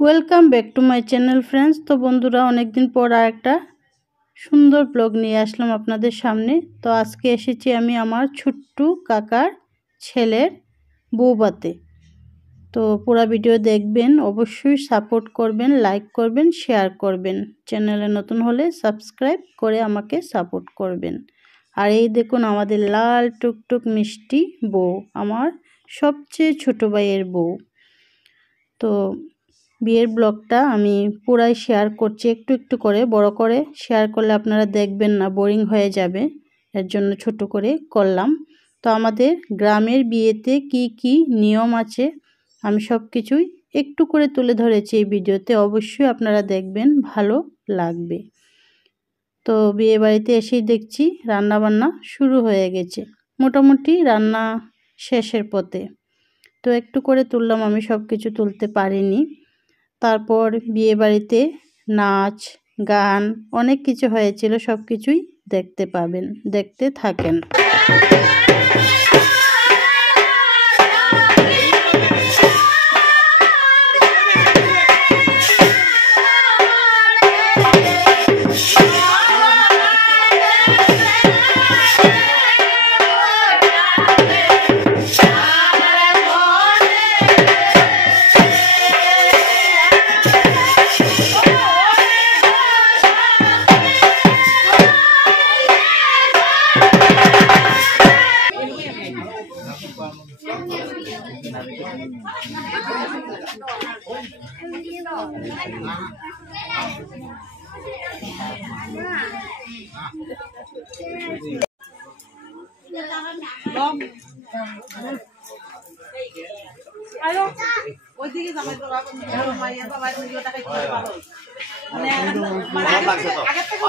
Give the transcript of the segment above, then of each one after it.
Welcome back to my channel friends. তো বন্ধুরা, অনেকদিন পর আর একটা সুন্দর ব্লগ নিয়ে আসলাম আপনাদের সামনে। তো আজকে এসেছি আমি আমার ছোট্টু কাকার ছেলের বউভাতে। তো পুরো ভিডিও দেখবেন, অবশ্যই সাপোর্ট করবেন, লাইক করবেন, শেয়ার করবেন। চ্যানেলে নতুন হলে সাবস্ক্রাইব করে আমাকে সাপোর্ট করবেন। আর এই দেখুন আমাদের লাল টুকটুক মিষ্টি বউ, আমার সবচেয়ে ছোট ভাইয়ের বউ। তো বিয়ের ব্লগটা আমি পুরাই শেয়ার করছি, একটু একটু করে, বড় করে শেয়ার করলে আপনারা দেখবেন না, বোরিং হয়ে যাবে, এর জন্য ছোট করে করলাম। তো আমাদের গ্রামের বিয়েতে কি কি নিয়ম আছে আমি সব কিছুই একটু করে তুলে ধরেছি এই ভিডিওতে, অবশ্যই আপনারা দেখবেন, ভালো লাগবে। তো বিয়ে বাড়িতে এসেই দেখছি রান্না বান্না শুরু হয়ে গেছে, মোটামুটি রান্না শেষের পথে। তো একটু করে তুললাম, আমি সব কিছু তুলতে পারিনি। তারপর বিয়ে বাড়িতে নাচ গান অনেক কিছু হয়েছিল, সব কিছুই দেখতে পাবেন, দেখতে থাকেন। ওইদিকে যাবে তো মাইয়া বাবা ভিডিওটা কি পাবো মানে আগে থেকে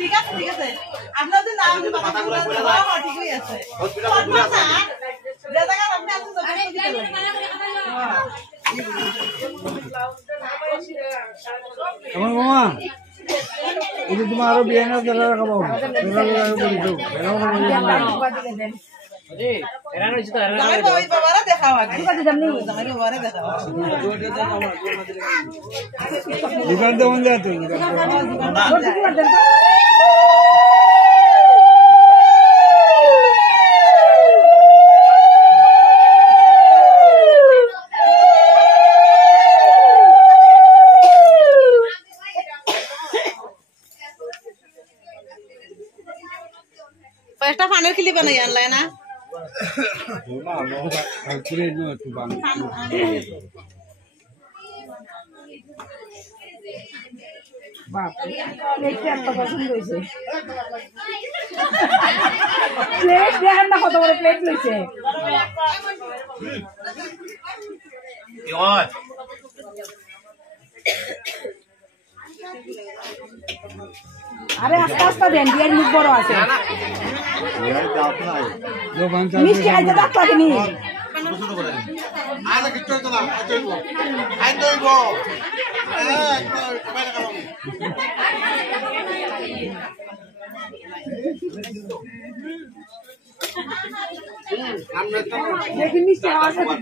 ঠিক আছে ঠিক আছে আপনাদের নাম যে কথা বলে দাও ঠিকই আছে হসপিটাল ঘুরে আসেন যে জায়গা আপনি আছেন তো দিতে লাগে আমার মামা ఇది तुम्हारो बियाना जरा कबाओ जरा बोली दो अरे एरानो इतना एरानो আমি ওই বাবারা দেখাও আগে আমি জামাইরে বাবারা দেখাও दुकान तो बन जाते একটা পানের খিলি বানাই আনলাই না প্লেট দেখেন না কত বড় প্লেট লইছে আরে আস্তে আস্তে দেন বিয়ের মুখ বড় আছে মিষ্টি খাইতে দাঁত লাগেনি দেখি মিষ্টি খাওয়ার সাথে